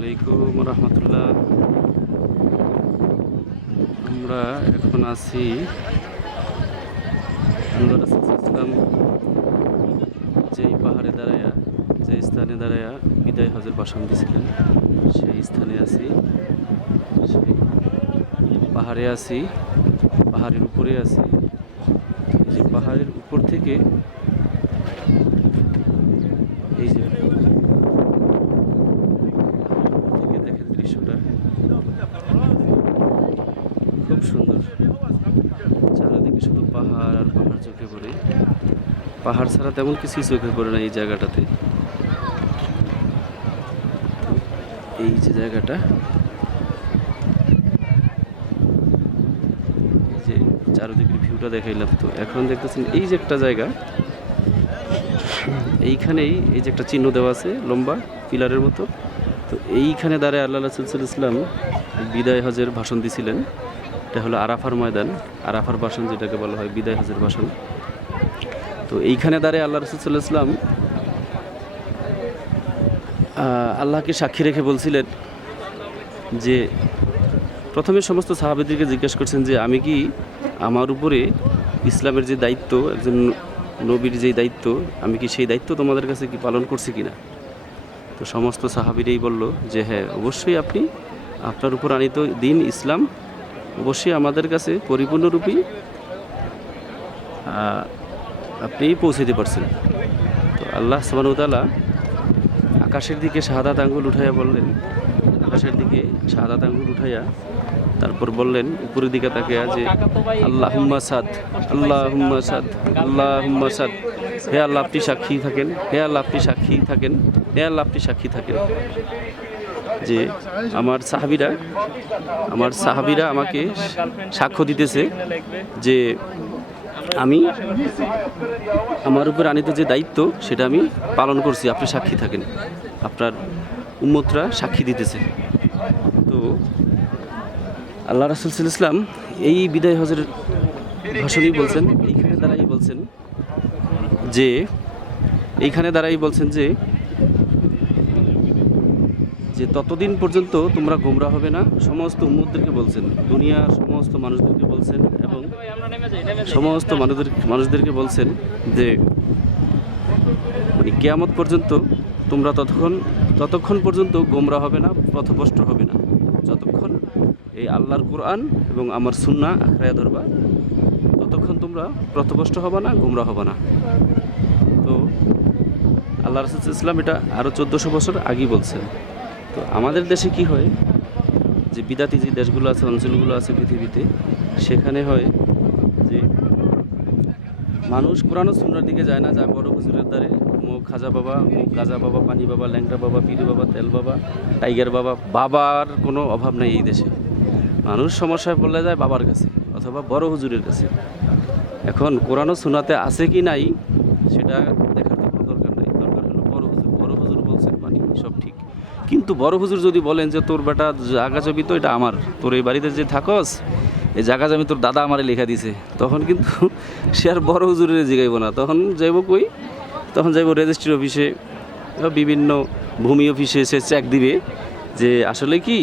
আলাইকুম রহমতুল্লাহ। আমরা এখন আছি ওয়াসাল্লাম যেই পাহাড়ে দাঁড়ায়া যে স্থানে দাঁড়ায়া বিদায় হজের ভাষণ দিয়েছিলেন সেই স্থানে আছি। সেই পাহাড়ে আছি, পাহাড়ের উপরে আছি। যে পাহাড়ের উপর থেকে এই যে থেকে দেখেন দৃশ্যটা খুব সুন্দর। চারিদিকে শুধু পাহাড় আর পাহাড় চোখে পড়ে। পাহাড় ছাড়া তেমন কিছুই চোখে পড়ে না এই জায়গাটাতে। এই যে জায়গাটা। যে চারিদিকের ভিউটা দেখাইলাম তো। এখন দেখতেছেন এই যে একটা জায়গা। এইখানেই এই যে একটা চিহ্ন দেওয়া আছে, লম্বা পিলারের মতো। তো এইখানে দাঁড়ায় আল্লাহ রাসুল ইসলাম বিদায় হজের ভাষণ দিছিলেন। এটা হলো আরাফার ময়দান, আরাফার বাসন যেটাকে বলা হয়, বিদায় হজের ভাষণ। তো এইখানে দাঁড়ায় আল্লাহ রসুল ইসলাম আল্লাহকে সাক্ষী রেখে বলছিলেন যে, প্রথমে সমস্ত সাহাবেদেরকে জিজ্ঞেস করছেন যে, আমি কি আমার উপরে ইসলামের যে দায়িত্ব, একজন নবীর যে দায়িত্ব, আমি কি সেই দায়িত্ব তোমাদের কাছে কি পালন করছি কিনা? তো সমস্ত সাহাবিরাই বলল যে হ্যাঁ অবশ্যই আপনি আপনার উপর আনিত দিন ইসলাম অবশ্যই আমাদের কাছে পরিপূর্ণরূপী আপনি পৌঁছাতে পারছেন। তো আল্লাহ সাবানুতালা আকাশের দিকে শাহাদাত আঙ্গুল উঠাইয়া বললেন, আকাশের দিকে শাহাদাত আঙ্গুল উঠাইয়া তারপর বললেন, উপরের দিকে তাকে যে আল্লাহ হুম্মা সাদ আল্লাহ হুম্মা সাদ আল্লাহ হুম্মা সাদ, হে আল্লাহ আপনি সাক্ষী থাকেন, হে আল্লাহ আপনি সাক্ষী থাকেন, হে আল্লাহ আপনি সাক্ষী থাকেন। যে আমার সাহাবিরা আমার সাহাবিরা আমাকে সাক্ষ্য দিতেছে যে আমি আমার উপর আনিত যে দায়িত্ব, সেটা আমি পালন করছি। আপনি সাক্ষী থাকেন। আপনার উম্মতরা সাক্ষী দিতেছে। তো আল্লাহ রাসুল ইসলাম এই বিদায় হজের ভাষণই বলছেন, এইখানে দাঁড়াই বলছেন যে, এইখানে দাঁড়াই বলছেন যে যে ততদিন পর্যন্ত তোমরা গোমরা হবে না, সমস্ত উম্মতদেরকে বলছেন, দুনিয়ার সমস্ত মানুষদেরকে বলছেন এবং সমস্ত মানুষদের, মানুষদেরকে বলছেন যে মানে কেয়ামত পর্যন্ত তোমরা ততক্ষণ ততক্ষণ পর্যন্ত গোমরা হবে না, পথভ্রষ্ট হবে না। যতক্ষণ এই আল্লাহর কোরআন এবং আমার সুন্না আখড়ায় ধরবা ততক্ষণ তোমরা পথভ্রষ্ট হবে না গোমরা হবে না। তো আল্লাহ রসুল ইসলাম এটা আরও চোদ্দোশো বছর আগেই বলছেন। তো আমাদের দেশে কি হয়, যে বিদাতি যে দেশগুলো আছে, অঞ্চলগুলো আছে পৃথিবীতে, সেখানে হয় যে মানুষ কোরআন ও সুন্নার দিকে যায় না যায় বড় হুজুরের দ্বারে, মুখ খাজা বাবা, মুখ গাজা বাবা, পানি বাবা, ল্যাংটা বাবা, পিরু বাবা, তেল বাবা, টাইগার বাবা, বাবার কোনো অভাব নেই এই দেশে। মানুষ সমস্যায় পড়লে যায় বাবার কাছে অথবা বড় হুজুরের কাছে। এখন কোরআন সুনাতে আছে কি নাই, সেটা দেখার তো কোনো দরকার নাই দরকার হলো বড় হুজুর বড় হুজুর বলছেন মানি সব ঠিক কিন্তু বড় হুজুর যদি বলেন যে তোর বেটা জাগা জমি তো এটা আমার, তোর এই বাড়িতে যে থাকস, এই জাগা জমি তোর দাদা আমারে লেখা দিছে, তখন কিন্তু সে আর বড় হুজুরের জিগাইব না। তখন যাইব কই? তখন যাইব রেজিস্ট্রি অফিসে বিভিন্ন ভূমি অফিসে সে চেক দিবে যে আসলে কি,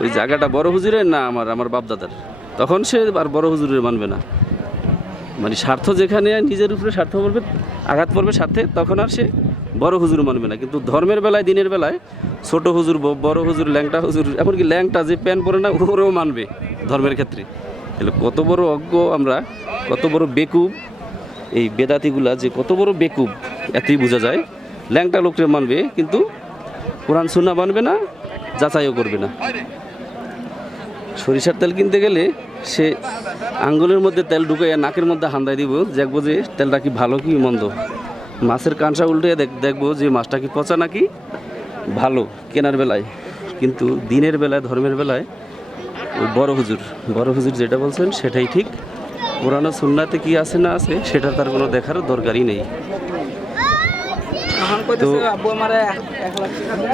ওই জায়গাটা বড় হুজুরের না আমার আমার বাপদাদার? তখন সে আর বড় হুজুরের মানবে না। মানে স্বার্থ যেখানে নিজের উপরে স্বার্থ পড়বে আঘাত পড়বে স্বার্থে, তখন আর সে বড় হুজুর মানবে না। কিন্তু ধর্মের বেলায়, দিনের বেলায় ছোট হুজুর বড় হুজুর, ল্যাংটা হুজুর, এমনকি ল্যাংটা যে প্যান পরে না, ওরেও মানবে ধর্মের ক্ষেত্রে। তাহলে কত বড় অজ্ঞ আমরা, কত বড় বেকুব, এই বেদাতিগুলা যে কত বড় বেকুব, এতই বোঝা যায়। ল্যাংটা লোকরে মানবে, কিন্তু কোরআন সুন্না মানবে না, যাচাইও করবে না। সরিষার তেল কিনতে গেলে সে আঙ্গুলের মধ্যে তেল ঢুকাইয়া নাকের মধ্যে হান্দাই দিব, দেখব যে তেলটা কি ভালো কি মন্দ। মাছের কাঁচা উল্টে দেখ দেখব যে মাছটা কি পচা নাকি ভালো কেনার বেলায়। কিন্তু দিনের বেলায় ধর্মের বেলায় ওই বড় হুজুর বড় হুজুর যেটা বলছেন সেটাই ঠিক। পুরানো সুন্নাতে কি আছে না আছে সেটা তার কোনো দেখার দরকারই নেই। তো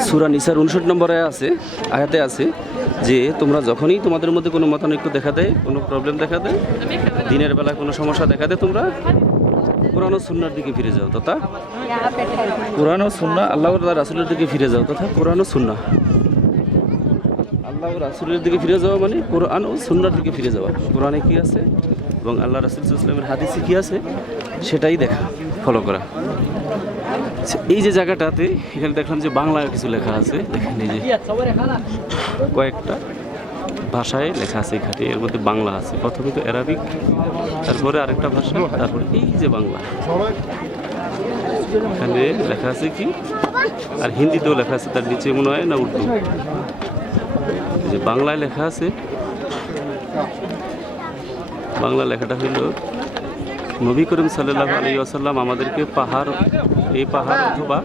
সুরা নিসার উনষট নম্বরে আছে আয়াতে আছে যে তোমরা যখনই তোমাদের মধ্যে কোনো মতানৈক্য দেখা দেয় কোনো প্রবলেম দেখা দেয় দিনের বেলা কোনো সমস্যা দেখা দেয় তোমরা ও সুন্নার দিকে ফিরে যাও, তথা? ও সুন্না, আল্লাহ রাসুলের দিকে ফিরে যাও, তথা? কোরআন ও সুন্না। আল্লাহ রাসুলের দিকে ফিরে যাওয়া মানে কোরআন ও সুন্নার দিকে ফিরে যাওয়া। কোরআনে কি আছে? এবং আল্লাহ রাসুল ইসলামের হাদিসে কি আছে? সেটাই দেখা ফলো করা। এই যে জায়গাটাতে, এখানে দেখলাম যে বাংলা কিছু লেখা আছে। দেখেন এই যে, কয়েকটা। ভাষায় লেখা আছে এখানে, এর মধ্যে বাংলা আছে। প্রথমে তো অ্যারাবিক, তারপরে আরেকটা ভাষা, তারপরে এই যে বাংলা। এখানে লেখা আছে কি? আর হিন্দিতেও লেখা আছে, তার নিচে মনে হয় না উর্দু? যে বাংলায় লেখা আছে। বাংলা লেখাটা হইল, নবী করিম সাল্লাহ আলী আসাল্লাম আমাদেরকে পাহাড়, এই পাহাড় অথবা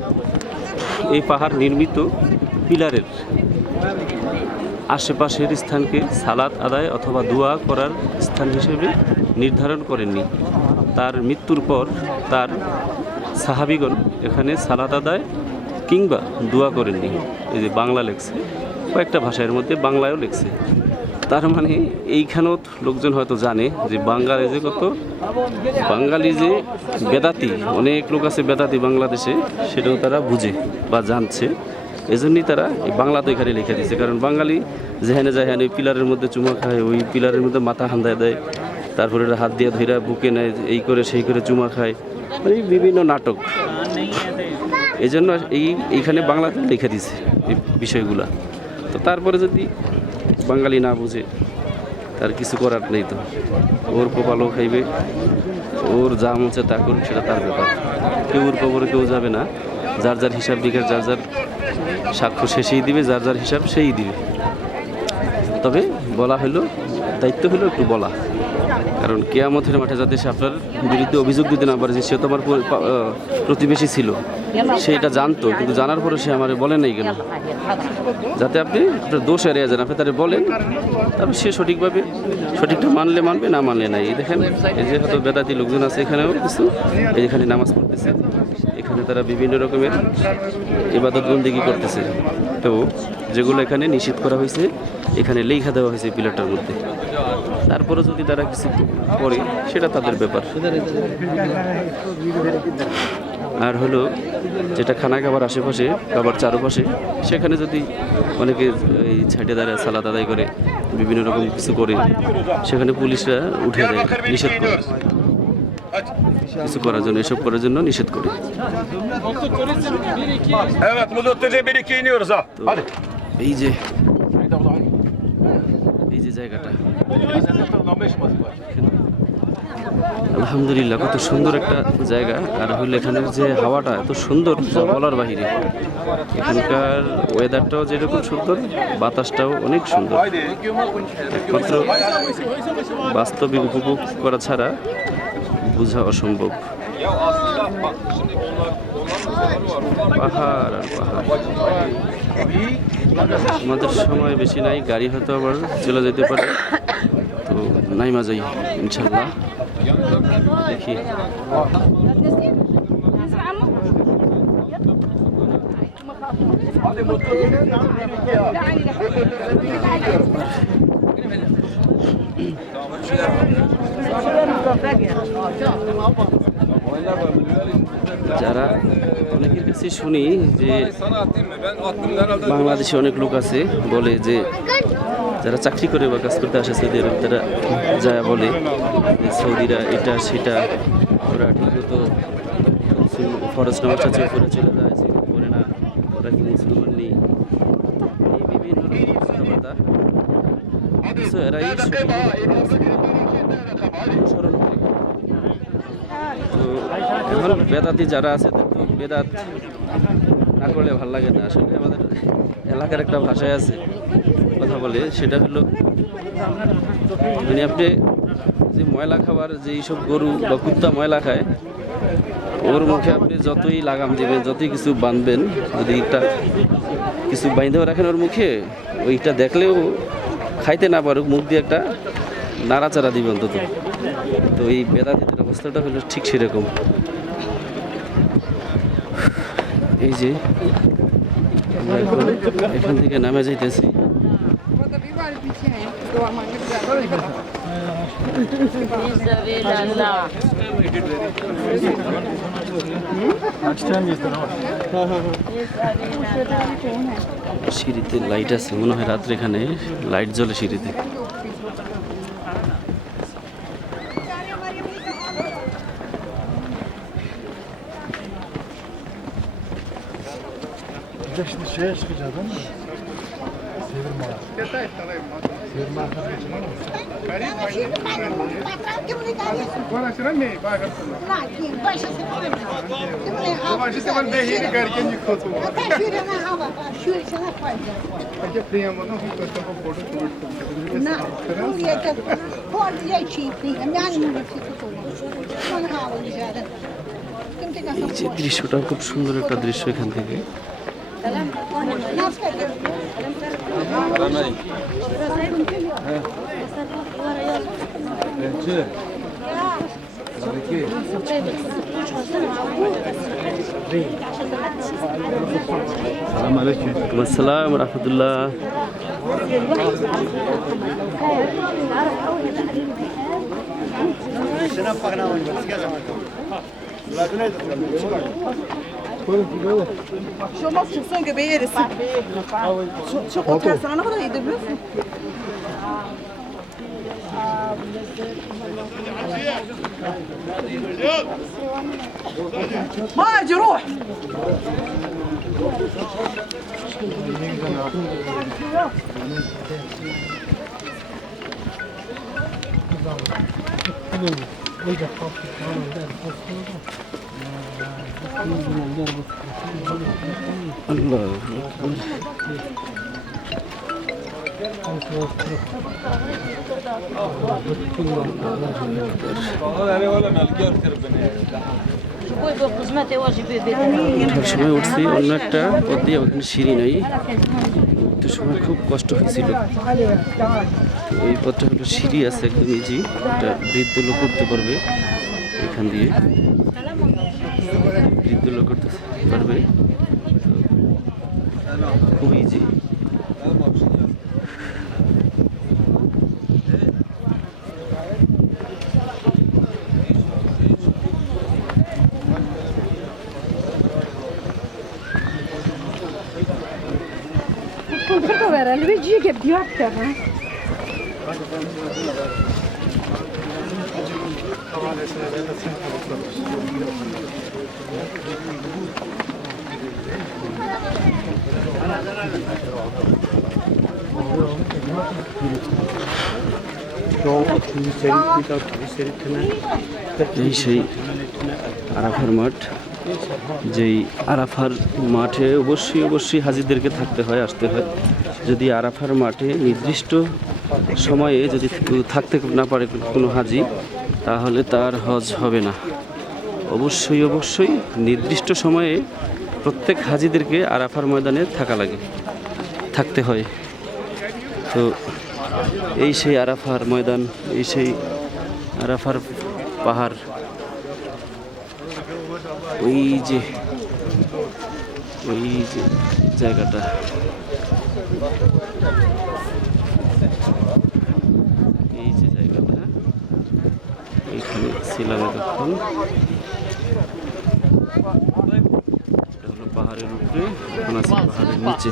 এই পাহাড় নির্মিত পিলারের আশেপাশের স্থানকে সালাত আদায় অথবা দোয়া করার স্থান হিসেবে নির্ধারণ করেননি। তার মৃত্যুর পর তার সাহাবিগণ এখানে সালাত আদায় কিংবা দোয়া করেননি। এই যে বাংলা লেখছে, কয়েকটা ভাষার মধ্যে বাংলায়ও লেখছে। তার মানে এইখানেও লোকজন হয়তো জানে যে বাঙালি যে কত, বাঙালি যে বেদাতি, অনেক লোক আছে বেদাতি বাংলাদেশে, সেটাও তারা বুঝে বা জানছে। এজন্যই তারা এই বাংলা তো এখানে লিখে দিচ্ছে কারণ বাঙালি যেখানে যায় ওই পিলারের মধ্যে চুমা খায়, ওই পিলারের মধ্যে মাথা হান্দায় দেয়, তারপরে হাত দিয়ে ধইরা বুকে নেয়, এই করে সেই করে চুমা খায়। মানে বিভিন্ন নাটক। এই জন্য এই এইখানে বাংলাতে লিখে দিছে এই বিষয়গুলা। তো তারপরে যদি বাঙালি না বুঝে, তার কিছু করার নেই তো। ওর কপালও খাইবে, ওর যা চায় তা করুক, সেটা তার ব্যাপার। কেউ ওর কবরে কেউ যাবে না। যার যার হিসাব বিকাশ যার যার সাক্ষ্য শেষেই দিবে, যার যার হিসাব সেই দিবে। তবে বলা হলো, দায়িত্ব হলো একটু বলা। কারণ কেয়ামতের মাঠে যাতে সে আপনার বিরুদ্ধে অভিযোগ দিতে না পারে যে সে তো আমার প্রতিবেশী ছিল, সে এটা জানতো, কিন্তু জানার পরে সে আমার বলে নাই কেন? যাতে আপনি আপনার দোষ এড়িয়ে যান, আপনি তারা বলেন, তারপর সে সঠিকভাবে, সঠিকটা মানলে মানবে, না মানলে নাই। দেখেন, এই যে হয়তো বেদাতি লোকজন আছে এখানেও কিছু, এই যেখানে নামাজ পড়তেছে। এখানে তারা বিভিন্ন রকমের ইবাদত বন্দিগি করতেছে। তো যেগুলো এখানে নিষেধ করা হয়েছে, এখানে লেখা দেওয়া হয়েছে পিলারটার মধ্যে। তারপরে যদি তারা কিছু করে, সেটা তাদের ব্যাপার। আর হলো, যেটা খানা খাবার আশেপাশে খাবার চারপাশে, সেখানে যদি অনেকে এই ছাইটে দাঁড়ায় সালাদ আদায় করে, বিভিন্ন রকম কিছু করে, সেখানে পুলিশরা উঠে দেয় নিষেধ করে। কিছু করার জন্য, এসব করার জন্য নিষেধ করে. এই যে এই যে জায়গাটা আলহামদুলিল্লাহ, কত সুন্দর একটা জায়গা আর হইলে এখানের যে হাওয়াটা এত সুন্দর বলার বাহিরে এখানকার ওয়েদারটাও যেরকম সুন্দর, বাতাসটাও অনেক সুন্দর. একমাত্র বাস্তবে উপভোগ করা ছাড়া বোঝা অসম্ভব। পাহাড় আর পাহাড়। আমাদের সময় বেশি নাই, গাড়ি হয়তো আবার চলে যেতে পারে। তো নাইমা যাই ইনশাল্লাহ দেখি। যারা অনেকের কাছে শুনি যে. বাংলাদেশে অনেক লোক আছে, বলে যে যারা চাকরি করে বা কাজ করতে আসে সৌদি আরব, তারা যায় বলে সৌদিরা এটা, সেটা। ওরা ঠিকমতো ফরজ নামাজটা চেক করে চলে যায় করে না। ওরা কি মুসলমান নেই? এই বিভিন্ন রকম কথাবার্তা। এরাই সঠিক অনুসরণ করে তো এখন বেদাতি যারা আছে তো বেদাত না করলে ভালো লাগে না। আসলে আমাদের এলাকার একটা ভাষায় আছে, কথা বলে, সেটা হলো মানে আপনি যে ময়লা খাবার, যে এইসব গরু বা কুত্তা ময়লা খায়, ওর মুখে আপনি যতই লাগাম দিবেন, যতই কিছু বাঁধবেন যদি এটা কিছু বাইন্ধেও রাখেন ওর মুখে, ওইটা দেখলেও খাইতে না পারুক, মুখ দিয়ে একটা নাড়াচাড়া দিবে অন্তত। তো এই বেদাতিদের অবস্থাটা হলো ঠিক সেরকম। এই যে এখান থেকে নামে যাইতেছি। সিঁড়িতে লাইট আছে, মনে হয় রাত্রে এখানে লাইট জ্বলে সিঁড়িতে। şeye çıkacağız değil mi? Sevir mağara. Sevir mağara geçelim mi? এই যে দৃশ্যটা খুব সুন্দর একটা দৃশ্য এখান থেকে السلام عليكم السلام ورحمة الله Bir şey olmaz çıksan göbeği erisin. Çok, çok o ters ne kadar iyidir biliyor musun? ما جروح সবাই উঠছি, অন্য একটা পথ দিয়ে, ওখানে সিঁড়ি নাই। উঠতে সময় খুব কষ্ট হয়েছিল। ওই পথটা হলো সিঁড়ি আছে একদম ইজি বৃদ্ধ লোক উঠতে পারবে। এখান দিয়ে বৃদ্ধ লোক উঠতে পারবে তো খুব easy Controllo era Luigi che più a terra. এই সেই আরাফার মাঠ, যেই আরাফার মাঠে অবশ্যই অবশ্যই হাজিদেরকে থাকতে হয়, আসতে হয়। যদি আরাফার মাঠে নির্দিষ্ট সময়ে যদি থাকতে না পারে কোনো হাজি, তাহলে তার হজ হবে না। অবশ্যই অবশ্যই নির্দিষ্ট সময়ে প্রত্যেক হাজিদেরকে আরাফার ময়দানে থাকা লাগে, থাকতে হয়। তো এই সেই আরাফার ময়দান, এই সেই আরাফার পাহাড়, ওই যে ওই যে জায়গাটা। এই যে জায়গাটা, এইখানে ছিলাম তখন এটা হলো পাহাড়ের উপরে এখন আছে পাহাড়ের নিচে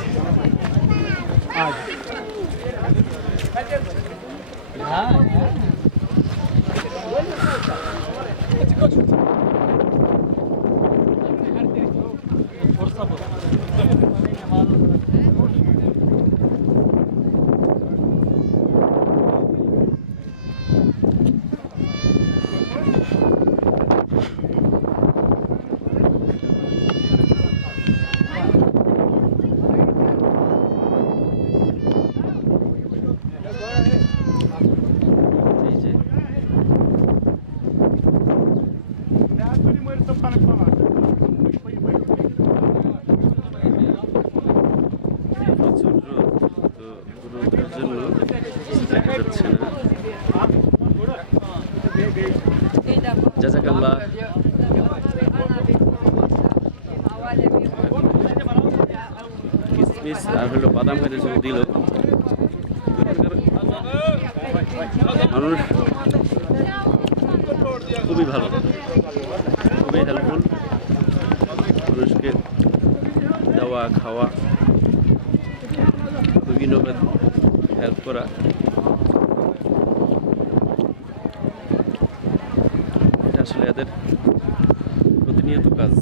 এই যে প্রচুর রোদ তো রোদের জন্য দেখা যাচ্ছে না জাজাকাল্লাহ। কিসমিস হলো বাদাম খাইতে জন্য দিল। মানুষ খুবই ভালো খুবই হেল্পফুল খাওয়া বিভিন্নভাবে হেল্প করা এটা আসলে এদের প্রতিনিয়ত কাজ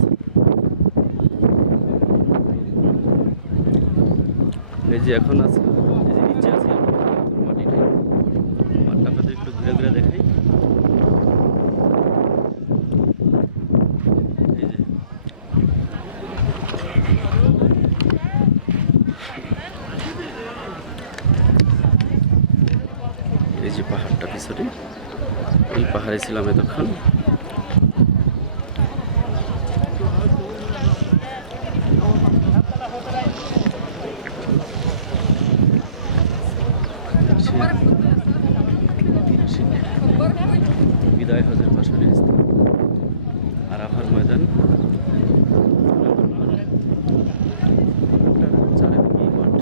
এই যে এখন আছে, এই যে নিচে আছে মাটিটা। মাঠটা আপনাদের একটু ঘুরে ঘুরে দেখাই। এই যে পাহাড়টা পিছনে। এই পাহাড়ে ছিলাম এতক্ষণ। বিদায় হজের পাশে আর আরাফার ময়দান চারিদিকে মাঠ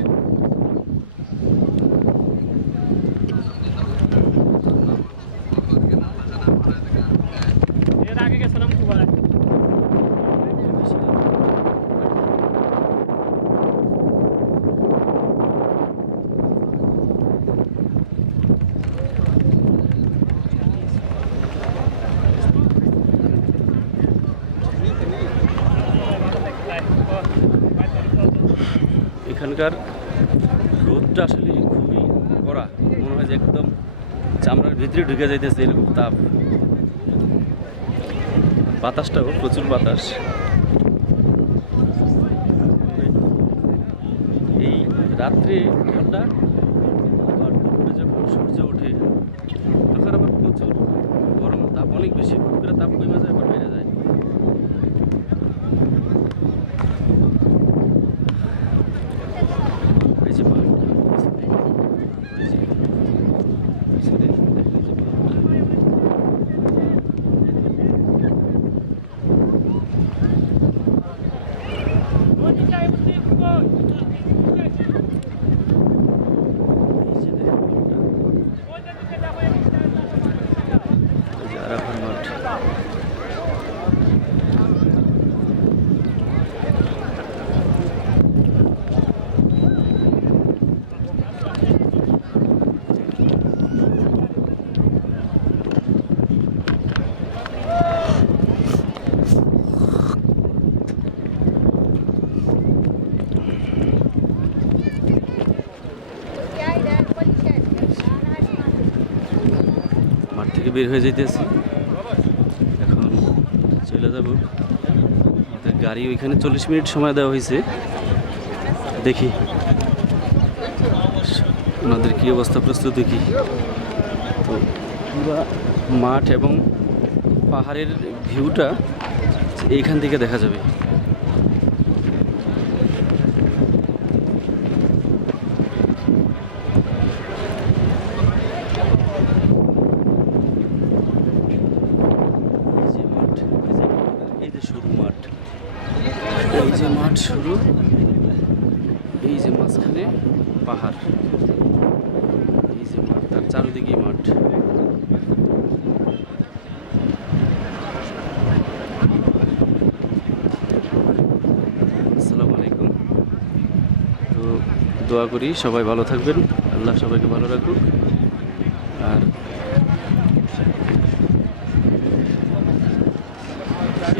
এখানকার রোদটা আসলে খুবই কড়া মনে হয় যে একদম চামড়ার ভিতরে ঢুকে যাইতেছে এরকম তাপ। বাতাসটাও, প্রচুর বাতাস। এই রাত্রে ঠান্ডা আবার দুপুরে যখন সূর্য ওঠে তখন আবার প্রচুর গরম তাপ অনেক বেশি হুট করে তাপ কমে যায় আবার বেড়ে যায় এই যে পাহাড়টা এই যে পিছনে দেখেন এই যে পাহাড়টা। এই যে দেখেন মাঠটা। এই যে আরাফার মাঠ মাঠ থেকে বের হয়ে যাইতেছি। এখন চলে যাব। আমাদের গাড়ি ওইখানে চল্লিশ মিনিট সময় দেওয়া হয়েছে। দেখি। ওনাদের কী অবস্থা প্রস্তুতি কী তো পুরা মাঠ এবং পাহাড়ের ভিউটা এইখান থেকে দেখা যাবে এই যে মাঠ এই যে এই যে সরু মাঠ এই যে মাঠ শুরু এই যে মাঝখানে পাহাড়। এই যে মাঠ, তার চারিদিকে মাঠ। আসসালামু আলাইকুম। তো দোয়া করি সবাই ভালো থাকবেন। আল্লাহ সবাইকে ভালো রাখুক।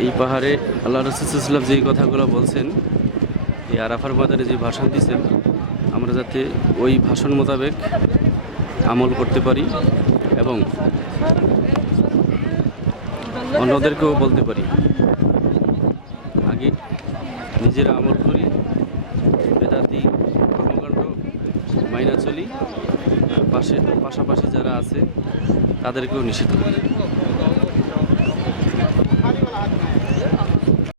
এই পাহাড়ে আল্লাহ রসুলাম যেই কথাগুলো বলছেন, এই আরাফার ময়দানে যে ভাষণ দিয়েছেন আমরা যাতে ওই ভাষণ মোতাবেক আমল করতে পারি এবং অন্যদেরকেও বলতে পারি। আগে নিজেরা আমল করি, বেদাতি, কর্মকাণ্ড মাইনা চলি, পাশে পাশাপাশি যারা আছে, তাদেরকেও নিষেধ করি।